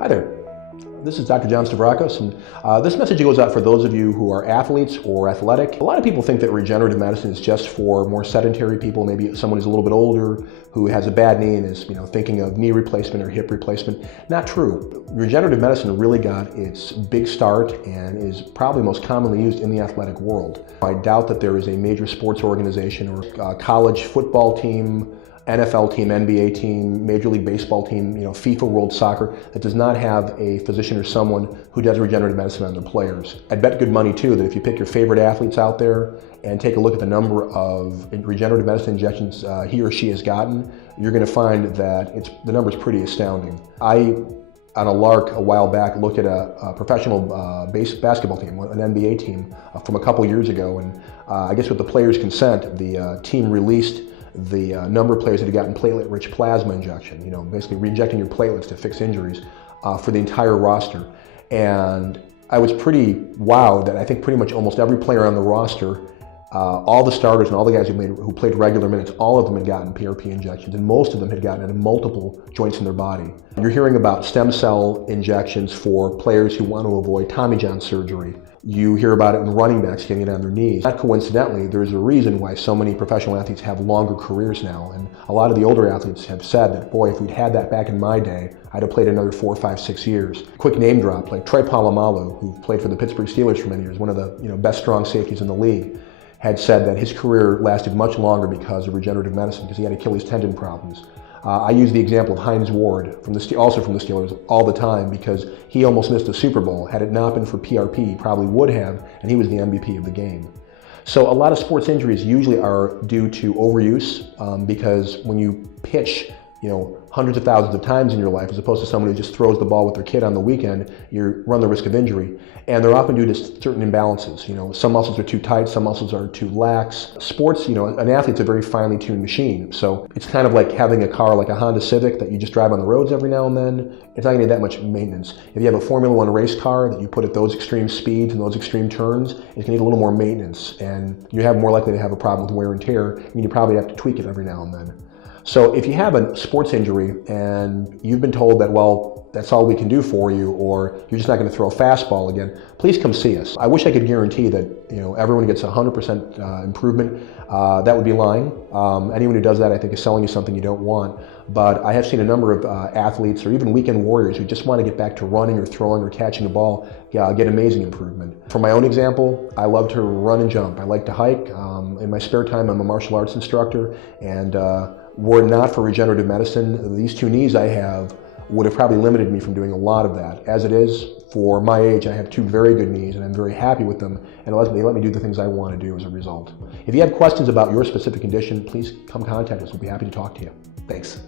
Hi there. This is Dr. John Stavrakos, and this message goes out for those of you who are athletes or athletic. A lot of people think that regenerative medicine is just for more sedentary people, maybe someone who's a little bit older, who has a bad knee and is thinking of knee replacement or hip replacement. Not true. Regenerative medicine really got its big start and is probably most commonly used in the athletic world. I doubt that there is a major sports organization or a college football team, NFL team, NBA team, Major League Baseball team, FIFA World Soccer, that does not have a physician or someone who does regenerative medicine on their players. I'd bet good money too that if you pick your favorite athletes out there and take a look at the number of regenerative medicine injections he or she has gotten, you're going to find that the number is pretty astounding. I, on a lark a while back, looked at a professional basketball team, an NBA team from a couple years ago, and I guess with the players' consent, the team released the number of players that had gotten platelet-rich plasma injection, basically re-injecting your platelets to fix injuries for the entire roster. And I was pretty wowed that I think pretty much almost every player on the roster, all the starters and all the guys who played regular minutes, all of them had gotten PRP injections, and most of them had gotten it in multiple joints in their body. You're hearing about stem cell injections for players who want to avoid Tommy John surgery. You hear about it in running backs getting it on their knees. Not coincidentally, there's a reason why so many professional athletes have longer careers now. And a lot of the older athletes have said that, boy, if we'd had that back in my day, I'd have played another 4, 5, 6 years. Quick name drop, like Troy Polamalu, who played for the Pittsburgh Steelers for many years, one of the best strong safeties in the league, had said that his career lasted much longer because of regenerative medicine, because he had Achilles tendon problems. I use the example of Hines Ward, also from the Steelers, all the time, because he almost missed a Super Bowl. Had it not been for PRP, he probably would have, and he was the MVP of the game. So a lot of sports injuries usually are due to overuse, because when you pitch hundreds of thousands of times in your life, as opposed to someone who just throws the ball with their kid on the weekend, you run the risk of injury. And they're often due to certain imbalances. Some muscles are too tight, some muscles are too lax. Sports, an athlete's a very finely tuned machine. So it's kind of like having a car like a Honda Civic that you just drive on the roads every now and then. It's not gonna need that much maintenance. If you have a Formula One race car that you put at those extreme speeds and those extreme turns, it's gonna need a little more maintenance. And you're more likely to have a problem with wear and tear, and you probably have to tweak it every now and then. So if you have a sports injury and you've been told that, well, that's all we can do for you, or you're just not going to throw a fastball again, please come see us. I wish I could guarantee that everyone gets 100% improvement. That would be lying. Anyone who does that, I think, is selling you something you don't want. But I have seen a number of athletes or even weekend warriors who just want to get back to running or throwing or catching a ball get amazing improvement. For my own example, I love to run and jump. I like to hike. In my spare time, I'm a martial arts instructor, and were it not for regenerative medicine, these 2 knees I have would have probably limited me from doing a lot of that. As it is, for my age, I have 2 very good knees, and I'm very happy with them, and they let me do the things I want to do as a result. If you have questions about your specific condition, please come contact us. We'll be happy to talk to you. Thanks.